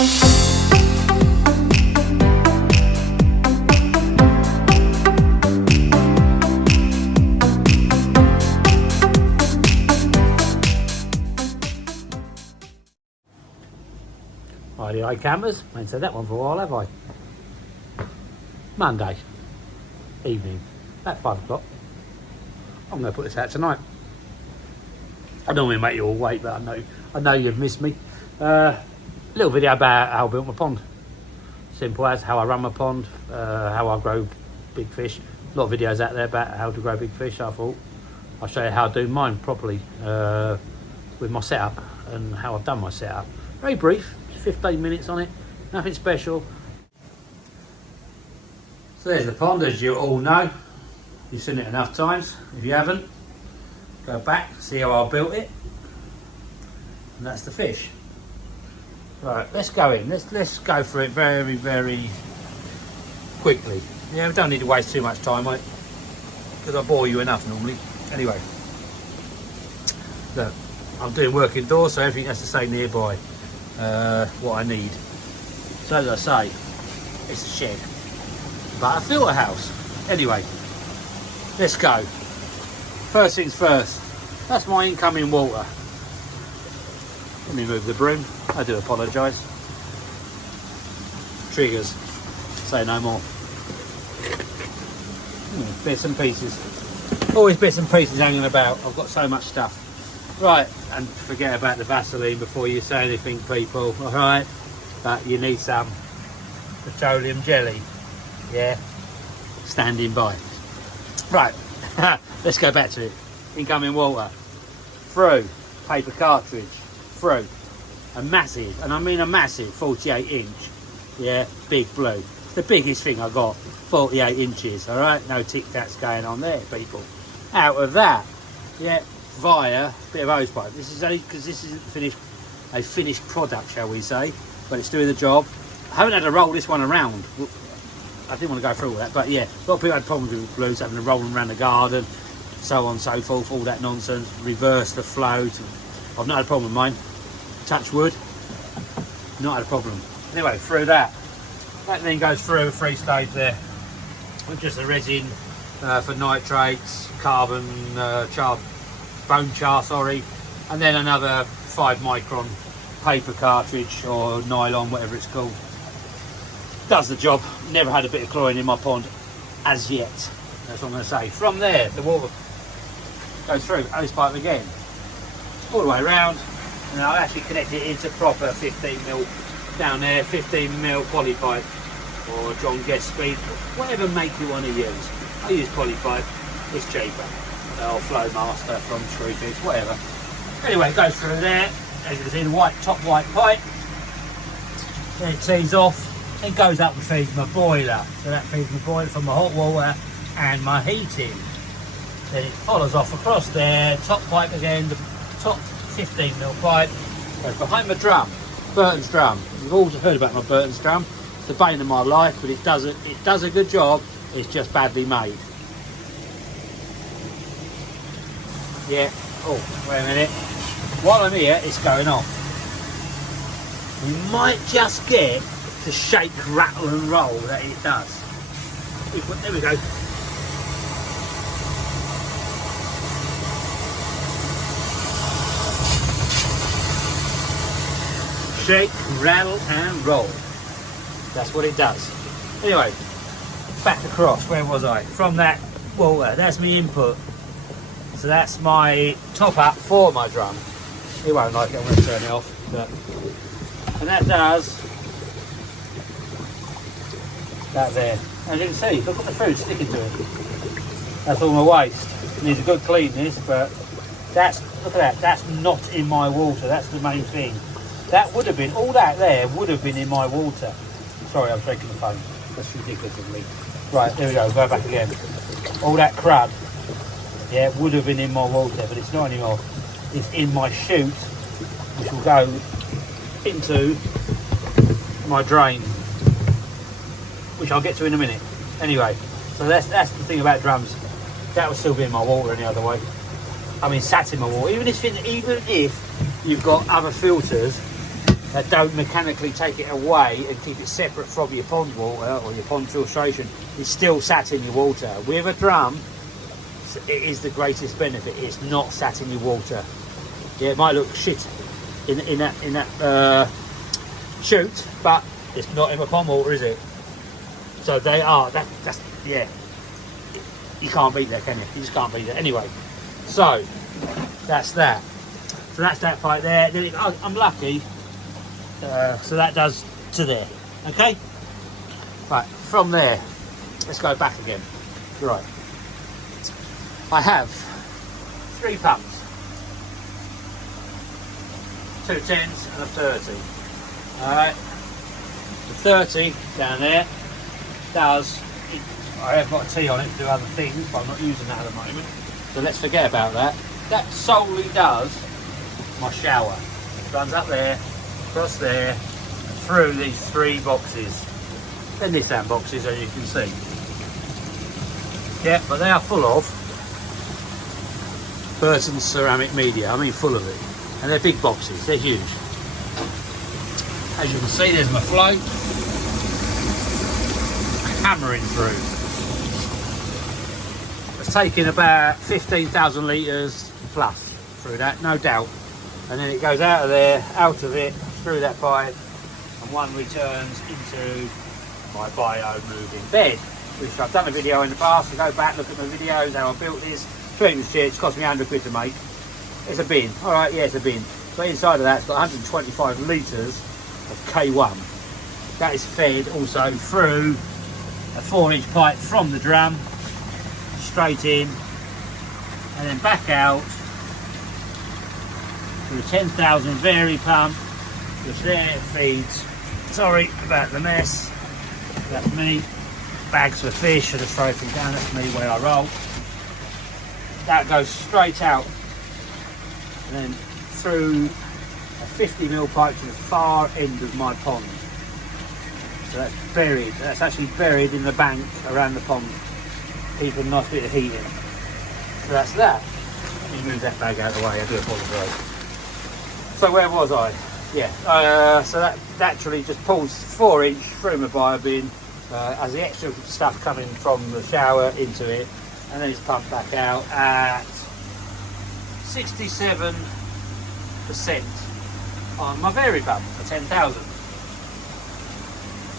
Righty-o campers, I ain't said that one for a while, have I? Monday evening, about 5 o'clock. I'm going to put this out tonight. I don't want to make you all wait, but I know you've missed me. Little video about how I built my pond. Simple as how I run my pond, how I grow big fish. A lot of videos out there about how to grow big fish. I thought I'll show you how I do mine properly with my setup and how I've done my setup. Very brief, 15 minutes on it, nothing special. So there's the pond, as you all know. You've seen it enough times. If you haven't, go back, see how I built it. And that's the fish. Right, let's go in. Let's go for it very, very quickly. Yeah, we don't need to waste too much time on it, because I bore you enough normally. Anyway, look, I'm doing work indoors, so everything has to stay nearby. What I need. So as I say, it's a shed, but a filter house. Anyway, let's go. First things first, that's my incoming water. Let me move the broom. I do apologise. Triggers, say no more. Bits and pieces. Always bits and pieces hanging about. I've got so much stuff. Right, and forget about the Vaseline before you say anything, people, alright? But you need some petroleum jelly, yeah? Standing by. Right, let's go back to it. Incoming water. Through, paper cartridge. Through. A massive, and I mean a massive 48 inch, yeah? Big blue. The biggest thing I got, 48 inches, alright? No tic-tacs going on there, people. Out of that, yeah? Via a bit of hose pipe. This is only because this isn't a finished product, shall we say, but it's doing the job. I haven't had to roll this one around. I didn't want to go through all that, but yeah, a lot of people had problems with blues, having to roll them around the garden, so on and so forth, all that nonsense, reverse the flow. I've not had a problem with mine. Touch wood, not had a problem. Anyway, through that then goes through a 3-stage there with just a resin for nitrates, carbon bone char, sorry, and then another 5 micron paper cartridge or nylon, whatever it's called. Does the job. Never had a bit of chlorine in my pond as yet. That's what I'm going to say. From there, the water goes through hose pipe again, all the way around, and I'll actually connect it into proper 15mm down there, 15mm poly pipe or John Guest speed, whatever make you want to use. I use poly pipe, it's cheaper. Or Flowmaster from Screwfix, whatever. Anyway, it goes through there, as you can see, the top white pipe. Then it tees off, then goes up and feeds my boiler. So that feeds my boiler for my hot water and my heating. Then it follows off across there, top pipe again, the top 15mm pipe goes behind my drum, Burton's drum. You've all heard about my Burton's drum. It's the bane of my life, but it does a good job. It's just badly made. Yeah, oh, wait a minute. While I'm here, it's going off. We might just get the shake, rattle and roll that it does. There we go. Shake, rattle and roll. That's what it does. Anyway, back across, where was I? From that water, that's my input. So that's my top up for my drum. It won't like it, I'm going to turn it off. And that does that there. As you can see, look at the food sticking to it. That's all my waste. It needs a good clean this, but look at that, that's not in my water. That's the main thing. That would have been, all that there would have been in my water. Sorry, I'm shaking the phone. That's ridiculous of me. Right, there we go back again. All that crud, yeah, would have been in my water, but it's not anymore. It's in my chute, which will go into my drain, which I'll get to in a minute. Anyway, so that's the thing about drums. That will still be in my water any other way. I mean, sat in my water. Even if you've got other filters don't mechanically take it away and keep it separate from your pond water or your pond filtration. It's still sat in your water. With a drum, it is the greatest benefit. It's not sat in your water. Yeah, it might look shit in that chute, but it's not in my pond water, is it? So they are. That's yeah. You can't beat that, can you? You just can't beat it. Anyway, so that's that. So that's that pipe there. Then I'm lucky. So that does to there. Okay. Right. From there, let's go back again. Right. I have 3 pumps. 2 10s and a 30. Alright. The 30 down there does. I have got a T on it to do other things, but I'm not using that at the moment. So let's forget about that. That solely does my shower. It runs up there, across there, through these 3 boxes. They're Nissan boxes, as you can see. Yeah, but they are full of Burton's ceramic media. I mean, full of it. And they're big boxes. They're huge. As you can see, there's my flow hammering through. It's taking about 15,000 litres plus through that, no doubt. And then it goes out of there, out of it, through that pipe, and one returns into my bio-moving bed, which I've done a video in the past. So go back, look at my videos, how I built this. Treatment shit, it's cost me 100 quid to make. It's a bin, all right, yeah, it's a bin. But inside of that, it's got 125 litres of K1. That is fed also through a 4-inch pipe from the drum, straight in, and then back out to the 10,000 vary pump, which there feeds. Sorry about the mess. That's me. Bags for fish, I just throw everything down. That's me where I roll. That goes straight out, and then through a 50mm pipe to the far end of my pond. So that's buried. That's actually buried in the bank around the pond, keeping a nice bit of heat in. So that's that. Let me move that bag out of the way. I do apologise. So where was I? Yeah. So that naturally just pulls 4-inch through my bio bin, as the extra stuff coming from the shower into it, and then it's pumped back out at 67% on my vary pump for 10,000.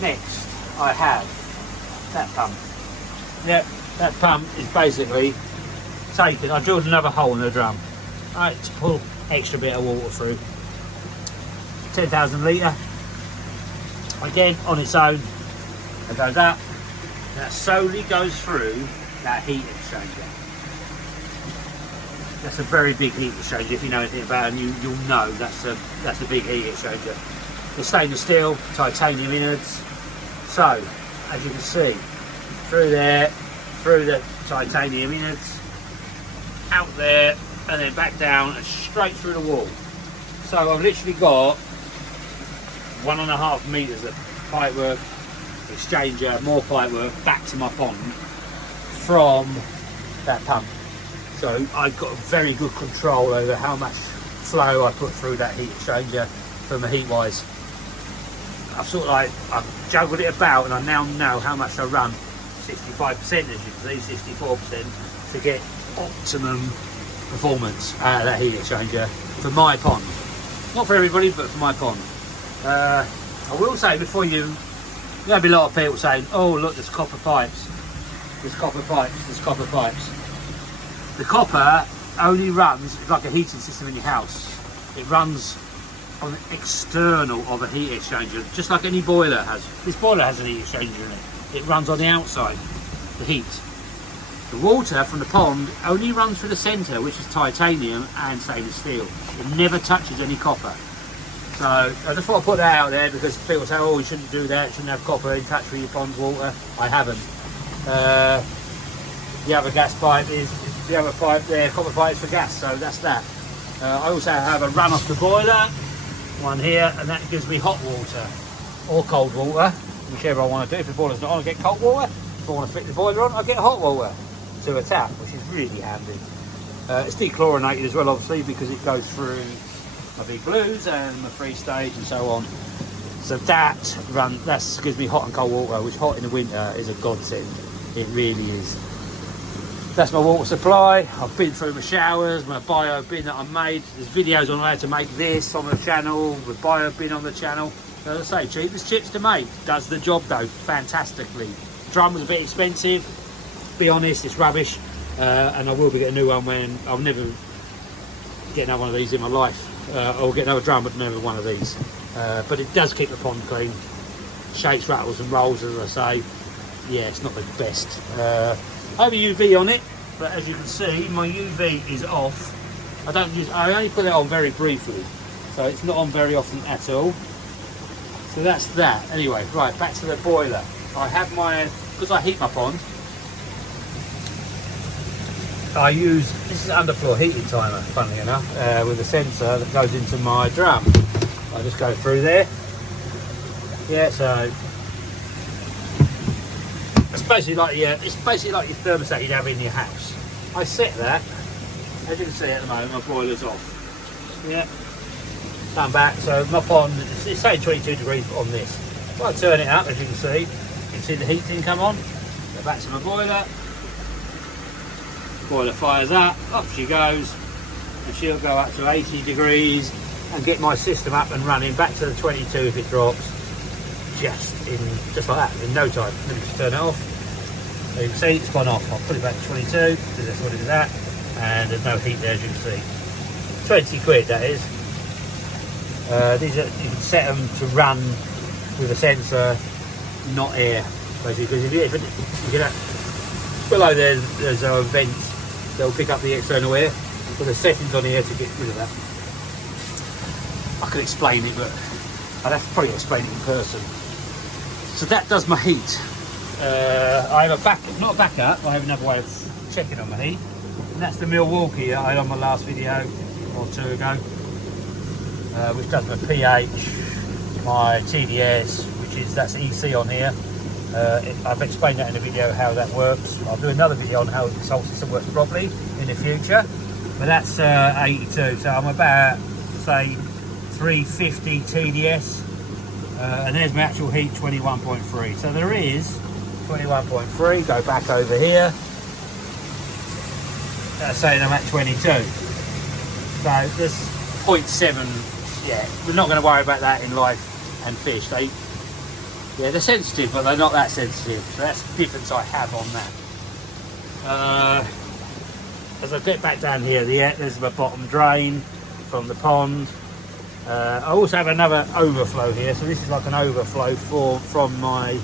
Next, I have that pump. Yep, that pump is basically taken. I drilled another hole in the drum, right, to pull extra bit of water through. 10,000 litre. Again, on its own, it goes up. That solely goes through that heat exchanger. That's a very big heat exchanger. If you know anything about it, you'll know that's a big heat exchanger. The stainless steel, titanium innards. So, as you can see, through there, through the titanium innards, out there, and then back down and straight through the wall. So I've literally got 1.5 metres of pipework, exchanger, more pipework back to my pond from that pump. So I've got very good control over how much flow I put through that heat exchanger from a heat wise. I've juggled it about, and I now know how much I run. 65% as you can see, 64% to get optimum performance out of that heat exchanger for my pond. Not for everybody, but for my pond. I will say before there'll be a lot of people saying, oh look, there's copper pipes. There's copper pipes, there's copper pipes. The copper only runs, it's like a heating system in your house. It runs on the external of a heat exchanger, just like any boiler has. This boiler has a heat exchanger in it. It runs on the outside, the heat. The water from the pond only runs through the centre, which is titanium and stainless steel. It never touches any copper. So I just want to put that out there, because people say, oh, you shouldn't do that, you shouldn't have copper in touch with your pond water. I haven't. The other gas pipe is, the other pipe there, copper pipe is for gas, so that's that. I also have a run off the boiler, one here, and that gives me hot water or cold water, whichever I want to do. If the boiler's not on, I get cold water. If I want to fit the boiler on, I get hot water to a tap, which is really handy. It's dechlorinated as well, obviously, because it goes through my big blues and my free stage and so on. So that gives me hot and cold water, which hot in the winter is a godsend. It really is. That's my water supply. I've been through my showers, my bio bin that I made. There's videos on how to make this on the channel, the bio bin on the channel. As I say, cheapest chips to make. Does the job though, fantastically. Drum was a bit expensive. Be honest, it's rubbish. And I will be getting a new one when I'll never get another one of these in my life. I'll get another drum, but never one of these. But it does keep the pond clean. Shakes, rattles and rolls, as I say. Yeah, it's not the best. I have a UV on it, but as you can see, my UV is off. I only put it on very briefly, so it's not on very often at all. So that's that. Anyway, right, back to the boiler. I have because I heat my pond, I use, this is an underfloor heating timer, funnily enough, with a sensor that goes into my drum. I just go through there. Yeah, so it's basically like your thermostat you'd have in your house. I set that, as you can see at the moment, my boiler's off. Yeah, come back. So my pond, it's saying 22 degrees on this. If I turn it up, as you can see the heat thing come on. Go back to my boiler. Boiler fires up, up she goes, and she'll go up to 80 degrees and get my system up and running back to the 22 if it drops. Just like that, in no time. Let me just turn it off. So you can see it's gone off. I'll put it back to 22 because that's what it is at, and there's no heat there, as you can see. 20 quid that is. These are, you can set them to run with a sensor, not air, basically. Because if you get below there's a vent that will pick up the external air. So there's settings on here to get rid of that. I could explain it, but I'd have to probably explain it in person. So that does my heat. I have not a backup, I have another way of checking on my heat. And that's the Milwaukee that I had on my last video or two ago, which does my pH, my TDS, that's EC on here. I've explained that in a video how that works. I'll do another video on how this whole system works properly in the future. But that's 82, so I'm about, say, 350 TDS. And there's my actual heat, 21.3. So there is 21.3. Go back over here. That's saying I'm at 22. So this 0.7. Yeah, we're not going to worry about that in life and fish. They're sensitive, but they're not that sensitive. So that's the difference I have on that. As I get back down here, there's my bottom drain from the pond. I also have another overflow here, so this is like an overflow from my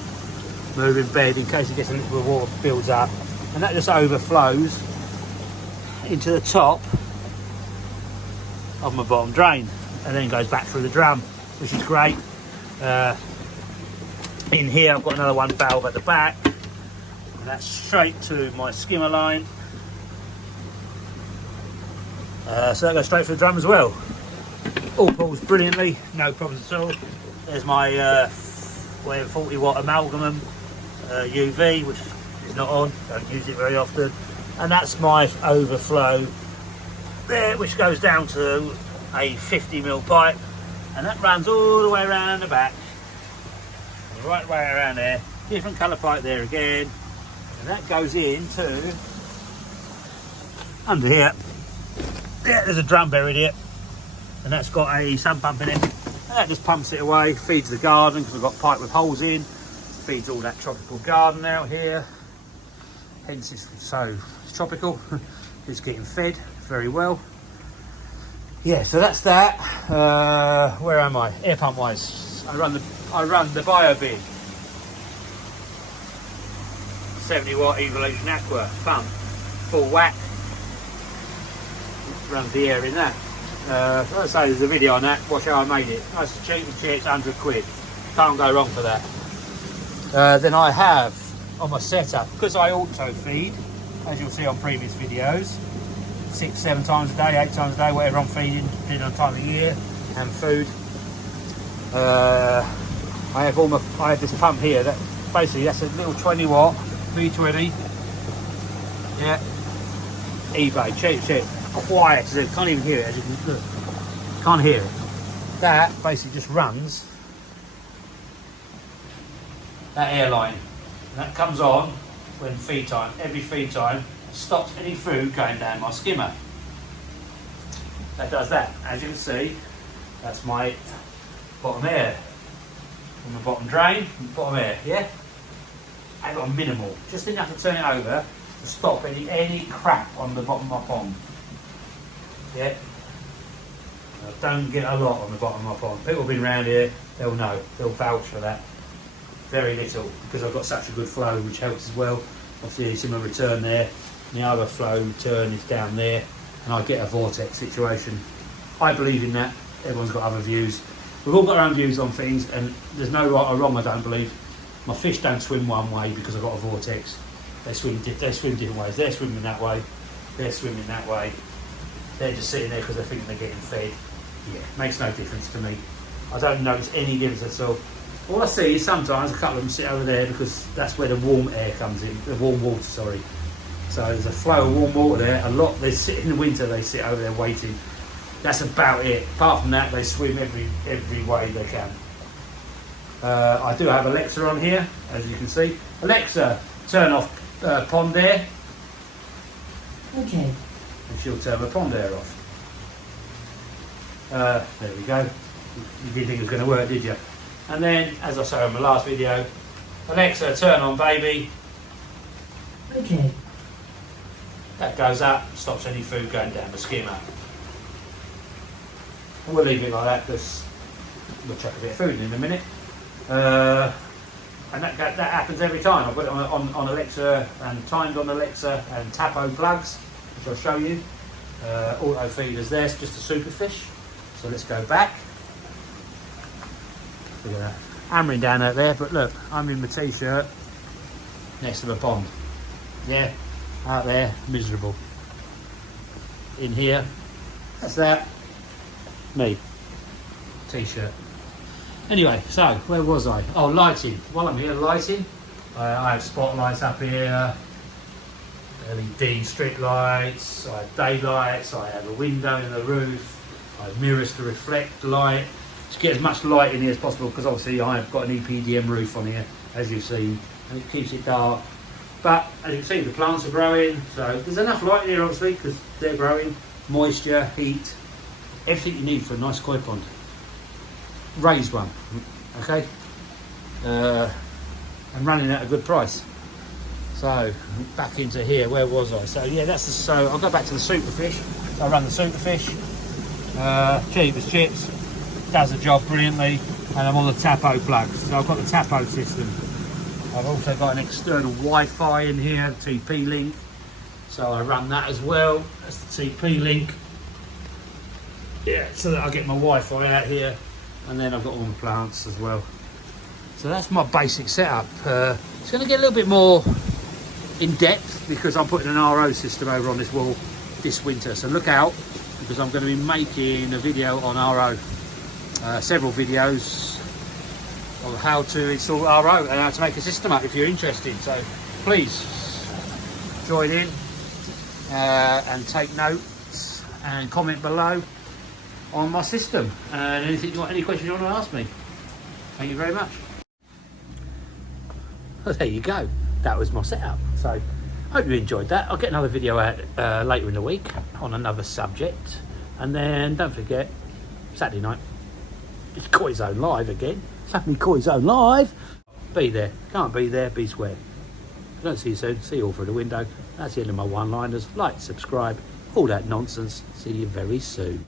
moving bed in case it gets a little bit of water builds up, and that just overflows into the top of my bottom drain and then goes back through the drum, which is great. In here I've got another one valve at the back, and that's straight to my skimmer line. So that goes straight for the drum as well. All pulls brilliantly, no problems at all. There's my 40 watt amalgam UV, which is not on, don't use it very often. And that's my overflow there, which goes down to a 50mm pipe, and that runs all the way around the back, the right way around there. Different colour pipe there again, and that goes into under here. Yeah, there's a drum buried here, and that's got a sump pump in it, and that just pumps it away, feeds the garden because we've got pipe with holes in, feeds all that tropical garden out here, hence it's so tropical. It's getting fed very well. Yeah, so that's that. Where am I? Air pump wise, I run the bio bin, 70 watt Evolution Aqua pump, full whack. Runs the air in that. As I say, there's a video on that. Watch how I made it. Nice and cheap and cheap, 100 quid. Can't go wrong for that. Then I have on my setup, because I auto feed, as you'll see on previous videos, 6-7 times a day, 8 times a day, whatever I'm feeding, depending on time of year and food. I have this pump here that basically that's a little 20 watt V20. Yeah, eBay, cheap. Quiet, so you can't even hear it, as you can look. Can't hear it. That basically just runs that airline. And that comes on when feed time, every feed time, stops any food going down my skimmer. That does that. As you can see, that's my bottom air. On the bottom drain, bottom air, yeah? I've got a minimal, just enough to turn it over to stop any crap on the bottom of my pond. Yeah? I don't get a lot on the bottom of my pond. People have been around here, they'll know, they'll vouch for that. Very little, because I've got such a good flow, which helps as well. Obviously, you see my return there, and the other flow turn is down there, and I get a vortex situation. I believe in that. Everyone's got other views. We've all got our own views on things, and there's no right or wrong, I don't believe. My fish don't swim one way because I've got a vortex. They swim different ways. They're swimming that way, they're swimming that way. They're just sitting there because they think they're getting fed. Yeah, makes no difference to me. I don't notice any difference at all. All I see is sometimes a couple of them sit over there because that's where the warm air comes in, the warm water, sorry. So there's a flow of warm water there. A lot, they sit in the winter, they sit over there waiting. That's about it. Apart from that, they swim every way they can. I do have Alexa on here, as you can see. Alexa, turn off pond air. Okay. And she'll turn the pond air off. There we go. You didn't think it was going to work, did you? And then, as I said in my last video, Alexa, turn on baby. Okay. That goes up, stops any food going down the skimmer. And we'll leave it like that because we'll chuck a bit of food in a minute. And that happens every time. I put it on Alexa and timed on Alexa and tapo plugs, which I'll show you. Auto feeders there, it's just a super fish. So let's go back. Look at that. Hammering down out there, but look, I'm in my t-shirt next to the pond. Yeah, out there, miserable. In here, that's that. Me. T-shirt. Anyway, so where was I? Oh, lighting. While I'm here, lighting. I have spotlights up here, LED street lights, I have daylights, I have a window in the roof, I have mirrors to reflect light, to get as much light in here as possible, because obviously I've got an EPDM roof on here, as you've seen, and it keeps it dark. But as you can see, the plants are growing, so there's enough light in here obviously, because they're growing, moisture, heat, everything you need for a nice koi pond. Raised one, okay, and running at a good price. So back into here, where was I? So yeah, that's the, so I'll go back to the super fish. So I run the super fish, cheap as chips, does the job brilliantly, and I'm on the tapo plugs. So I've got the tapo system. I've also got an external Wi-Fi in here, TP link. So I run that as well. That's the TP link. Yeah, so that I get my Wi-Fi out here. And then I've got all the plants as well. So that's my basic setup. It's going to get a little bit more in depth because I'm putting an RO system over on this wall this winter. So look out, because I'm going to be making a video on RO. Several videos of how to install RO and how to make a system up if you're interested. So please join in and take notes and comment below on my system, and any questions you want to ask me. Thank you very much. Well, there you go, that was my setup. So hope you enjoyed that. I'll get another video out later in the week on another subject, and then don't forget Saturday night it's Koi Zone Live again. It's happening Koi Zone Live. Be there, can't be there, be square. If I don't see you soon, see you all through the window. That's the end of my one-liners. Like, subscribe, all that nonsense. See you very soon.